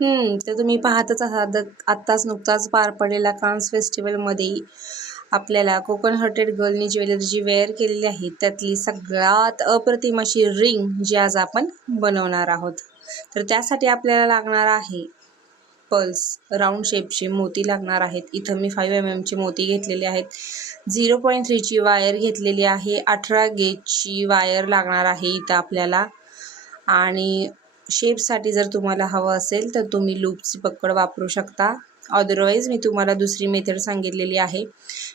तर तुम्ही पाहतच आहात आत्ताच नुकताच पार पडलेला कान्स फेस्टिवलमध्ये आपल्याला कोकण हर्टेड गर्लनी ज्वेलरी जी वेअर केलेली आहे त्यातली सगळ्यात अप्रतिम अशी रिंग जी आज आपण बनवणार आहोत. तर त्यासाठी आपल्याला लागणार आहे पल्स राऊंड शेपचे मोती लागणार आहेत. इथं मी 5 mm ची मोती घेतलेली आहेत. 0.3 ची वायर घेतलेली आहे. 18 गेजची वायर लागणार आहे इथं आपल्याला. आणि शेपसाठी जर तुम्हाला हवं असेल तर तुम्ही लूपची पकड वापरू शकता. अदरवाईज मी तुम्हाला दुसरी मेथड सांगितलेली आहे.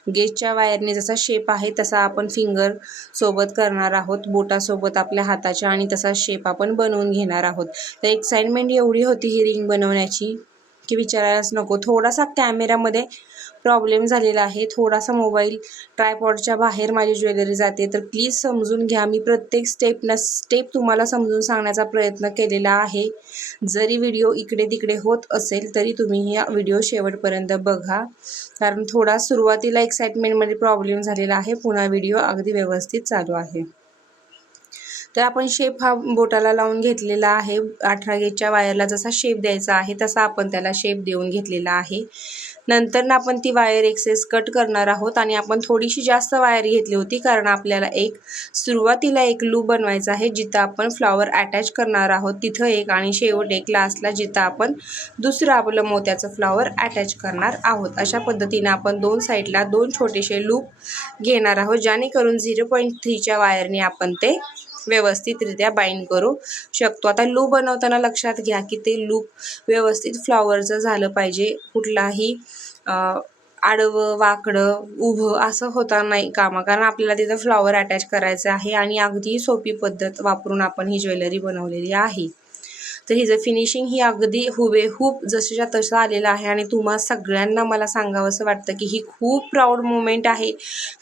गेजच्या वायरने जसा शेप आहे तसा आपण फिंगर सोबत करणार आहोत, बोटासोबत आपल्या हाताच्या, आणि तसा शेप आपण बनवून घेणार आहोत. तर एक्साइटमेंट एवढी होती ही रिंग बनवण्याची की विचारायलाच नको. थोडासा कॅमेऱ्यामध्ये प्रॉब्लेम झालेला आहे. थोडासा मोबाईल ट्रायपॉडच्या बाहेर माझी ज्वेलरी जाते, तर प्लीज समजून घ्या. मी प्रत्येक स्टेप तुम्हाला समजून सांगण्याचा प्रयत्न केलेला आहे. जरी व्हिडिओ इकडे तिकडे होत असेल तरी तुम्ही या व्हिडिओ शेवटपर्यंत बघा, कारण थोडा सुरुवातीला एक्साइटमेंटमध्ये प्रॉब्लेम झालेला आहे. पुन्हा व्हिडिओ अगदी व्यवस्थित चालू आहे. तर आपण शेप हा बोटाला लावून घेतलेला आहे. 18 गेजच्या वायरला जसा शेप द्यायचा आहे तसा आपण त्याला शेप देऊन घेतलेला आहे. नंतर ना आपण ती वायर एक्सेस कट करणार आहोत. आणि आपण थोडीशी जास्त वायर घेतली होती कारण आपल्याला सुरुवातीला एक लूप बनवायचा आहे जिथं आपण फ्लॉवर अटॅच करणार आहोत, तिथं एक, आणि शेवट एक लास्टला जिथं आपण दुसरं आपलं मोत्याचं फ्लॉवर अटॅच करणार आहोत. अशा पद्धतीने आपण 2 साईडला 2 छोटेसे लूप घेणार आहोत, जेणेकरून 0.3च्या वायरने आपण ते व्यवस्थितरित्या बाइंड करू शकतो. आता लूप बनवताना लक्षात घ्या की ते लूप व्यवस्थित फ्लॉवरचं झालं पाहिजे. कुठलाही आडवं वाकडं उभं असं होता नाही कामा, कारण आपल्याला तिथं फ्लॉवर अटॅच करायचं आहे. आणि अगदी सोपी पद्धत वापरून आपण ही ज्वेलरी बनवलेली आहे. तर हिचं फिनिशिंग ही अगदी हुबेहूब जसंच्या तसं आलेलं आहे. आणि तुम्हा सगळ्यांना मला सांगावंसं वाटतं की ही खूप प्राऊड मुमेंट आहे.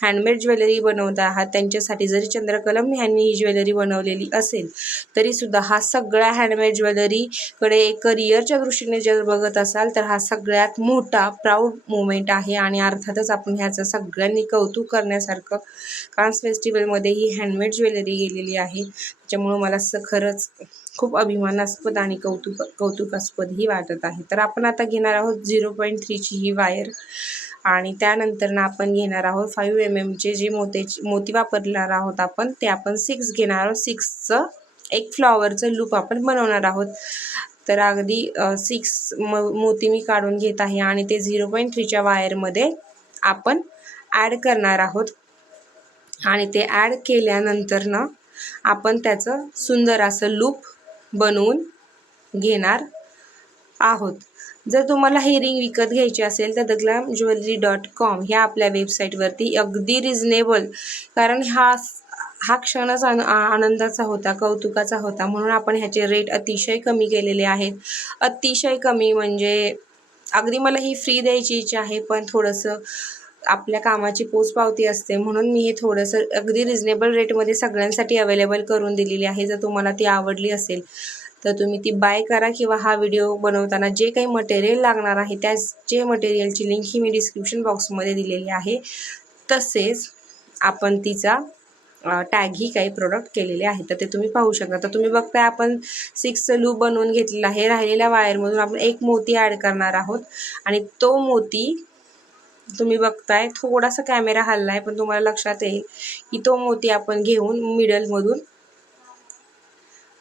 हँडमेड ज्वेलरी बनवत आहात त्यांच्यासाठी. जरी चंद्रकलम ह्यांनी ही ज्वेलरी बनवलेली असेल तरीसुद्धा हा सगळ्या हँडमेड ज्वेलरीकडे एक करिअरच्या दृष्टीने जर बघत असाल तर हा सगळ्यात मोठा प्राऊड मुमेंट आहे. आणि अर्थातच आपण ह्याचं सगळ्यांनी कौतुक करण्यासारखं कान्स फेस्टिवलमध्ये ही हँडमेड ज्वेलरी गेलेली आहे. त्याच्यामुळं मला खरंच खूप अभिमानास्पद आणि कौतुकास्पदही वाटत आहे. तर आपण आता घेणार आहोत 0.3ची ही वायर. आणि त्यानंतर ना आपण घेणार आहोत 5 mm चे जे मोती वापरणार आहोत आपण, ते आपण 6 घेणार आहोत. 6चं एक फ्लॉवरचं लूप आपण बनवणार आहोत. तर अगदी 6 मोती मी काढून घेत आहे आणि ते 0.3च्या वायरमध्ये आपण ॲड करणार आहोत. आणि ते ॲड केल्यानंतर ना आपण त्याचं सुंदर असं लूप बनवून घेणार आहोत. जर तुम्हाला ही रिंग विकत घ्यायची असेल तर theglamjewelry.com ह्या आपल्या वेबसाईटवरती अगदी रिजनेबल, कारण हा क्षणच आनंदाचा होता, कौतुकाचा होता, म्हणून आपण ह्याचे रेट अतिशय कमी केलेले आहेत. अतिशय कमी म्हणजे अगदी मला ही फ्री द्यायची इच्छा आहे, पण थोडंसं आपल्या कामाची पोचपावती असते म्हणून मी हे थोडंसं अगदी रिजनेबल रेटमध्ये सगळ्यांसाठी अवेलेबल करून दिलेली आहे. जर तुम्हाला ती आवडली असेल तर तुम्ही ती बाय करा, किंवा हा व्हिडिओ बनवताना जे काही मटेरियल लागणार आहे त्याचे मटेरियलची लिंक ही मी डिस्क्रिप्शन बॉक्समध्ये दिलेली आहे. तसेच आपण तिचा टॅगही काही प्रोडक्ट केलेले आहे, तर ते तुम्ही पाहू शकता. तर तुम्ही बघताय आपण 6चं लूप बनवून घेतलेलं आहे. राहिलेल्या वायरमधून आपण एक मोती ॲड करणार आहोत. आणि तो मोती तुम्ही बघताय, थोडासा कॅमेरा हलला आहे पण तुम्हाला लक्षात येईल की तो मोती आपण घेऊन मिडलमधून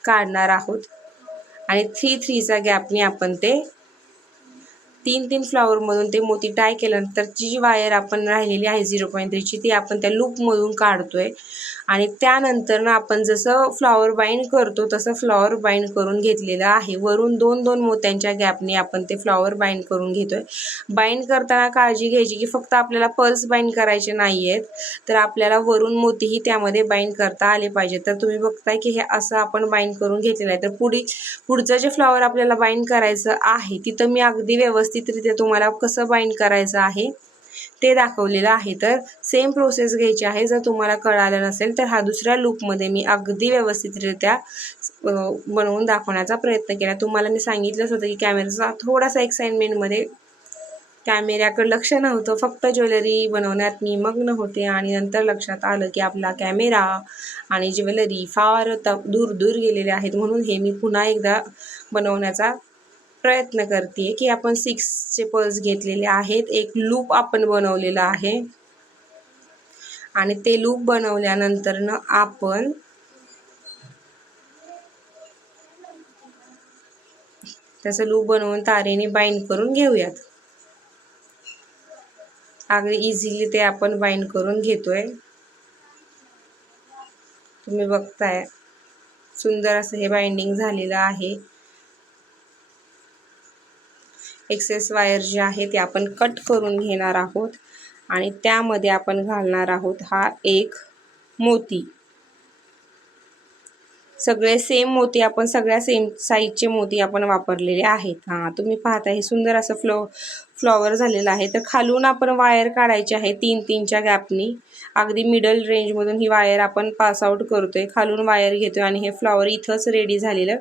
काढणार आहोत. आणि 3-3चा गॅपने आपण ते 3-3 फ्लॉवरमधून ते मोती टाय केल्यानंतर जी वायर आपण राहिलेली आहे 0.3ची ती आपण त्या लूपमधून काढतोय. आणि त्यानंतर ना आपण जसं फ्लॉवर बाइंड करतो तसं फ्लॉवर बाइंड करून घेतलेलं आहे. वरून 2-2 मोत्यांच्या गॅपने आपण ते फ्लॉवर बाइंड करून घेतोय. बाइंड करताना काळजी घ्यायची की फक्त आपल्याला पल्स बाइंड करायचे नाही आहेत, तर आपल्याला वरून मोतीही त्यामध्ये बाइंड करता आले पाहिजे. तर तुम्ही बघताय की हे असं आपण बाइंड करून घेतलेलं आहे. तर पुढचं जे फ्लॉवर आपल्याला बाइंड करायचं आहे तिथं मी अगदी व्यवस्थितरित्या तुम्हाला कसं बाइंड करायचं आहे ते दाखवलेलं आहे. तर सेम प्रोसेस घ्यायची आहे. जर तुम्हाला कळालं नसेल तर हा दुसऱ्या लूपमध्ये मी अगदी व्यवस्थितरित्या बनवून दाखवण्याचा प्रयत्न केला. तुम्हाला मी सांगितलंच होतं की कॅमेराचा थोडासा एक्साइटमेंटमध्ये कॅमेऱ्याकडे लक्ष नव्हतं, फक्त ज्वेलरी बनवण्यात मी मग्न होते. आणि नंतर लक्षात आलं की आपला कॅमेरा आणि ज्वेलरी फार दूर दूर गेलेले आहेत, म्हणून हे मी पुन्हा एकदा बनवण्याचा प्रयत्न करते की आपण 6चे पर्ल्स घेतलेले आहेत, एक लूप आपण बनवलेला आहे आणि ते लूप बनवल्यानंतर ना आपण त्याचं लूप बनवून तारेने बाइंड करून घेऊयात. अगदी इझिली ते आपण बाइंड करून घेतोय. तुम्ही बघताय सुंदर असं हे बाइंडिंग झालेलं आहे. एक्सेस वायर जे आहे ते आपण कट करून घेणार आहोत आणि त्यामध्ये आपण घालणार आहोत हा एक मोती. सगळे सेम मोती आपण सगळ्या सेम साईजचे मोती आपण वापरलेले आहेत. तुम्ही पाहता हे सुंदर असं फ्लॉवर झालेलं आहे. तर खालून आपण वायर काढायची आहे 3-3च्या गॅपनी. अगदी मिडल रेंजमधून ही वायर आपण पास आउट करतोय, खालून वायर घेतोय आणि हे फ्लॉवर इथंच रेडी झालेलं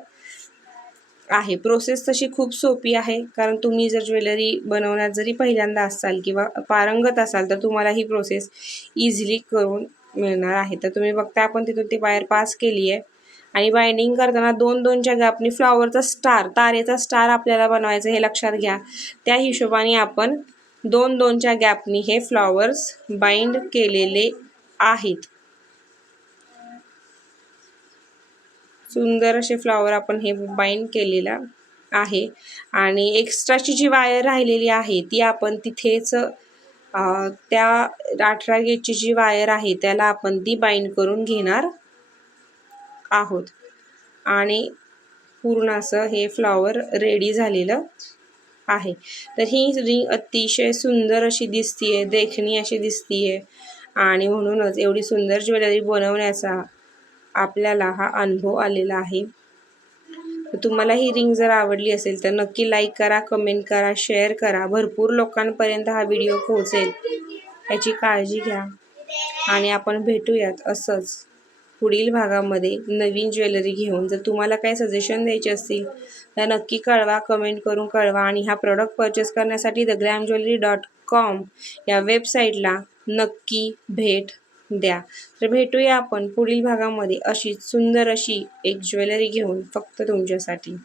आहे. प्रोसेस तशी खूप सोपी आहे, कारण तुम्ही जर ज्वेलरी बनवण्यात जरी पहिल्यांदा असाल किंवा पारंगत असाल तर तुम्हाला ही प्रोसेस इझिली करून मिळणार आहे. तर तुम्ही बघता आपण तिथून ती वायर पास केली आहे आणि बाइंडिंग करताना 2-2च्या गॅपनी फ्लॉवरचा स्टार, तारेचा स्टार आपल्याला बनवायचं हे लक्षात घ्या. त्या हिशोबाने आपण 2-2च्या गॅपनी हे फ्लॉवर्स बाइंड केलेले आहेत. सुंदर असे फ्लॉवर आपण हे बाइंड केलेला आहे आणि एक्स्ट्राची जी वायर राहिलेली आहे ती आपण तिथेच त्या 18 गेजची जी वायर आहे त्याला आपण ती बाइंड करून घेणार आहोत आणि पूर्ण असं हे फ्लॉवर रेडी झालेलं आहे. तर ही रिंग अतिशय सुंदर अशी दिसतीये, देखणी अशी दिसतीये आणि म्हणूनच एवढी सुंदर ज्वेलरी बनवण्याचा आपल्याला हा अनुभव आलेला आहे. तर तुम्हाला ही रिंग जर आवडली असेल तर नक्की लाईक करा, कमेंट करा, शेअर करा. भरपूर लोकांपर्यंत हा व्हिडिओ पोहोचेल याची काळजी घ्या आणि आपण भेटूयात असंच पुढील भागामध्ये नवीन ज्वेलरी घेऊन. जर तुम्हाला काही सजेशन द्यायचे असतील तर नक्की कळवा, कमेंट करून कळवा आणि हा प्रोडक्ट परचेस करण्यासाठी theglamjewelry.com या वेबसाईटला नक्की भेट द्या. तर भेटूया आपण पुढील भागामध्ये अशीच सुंदर अशी एक ज्वेलरी घेऊन फक्त तुमच्यासाठी.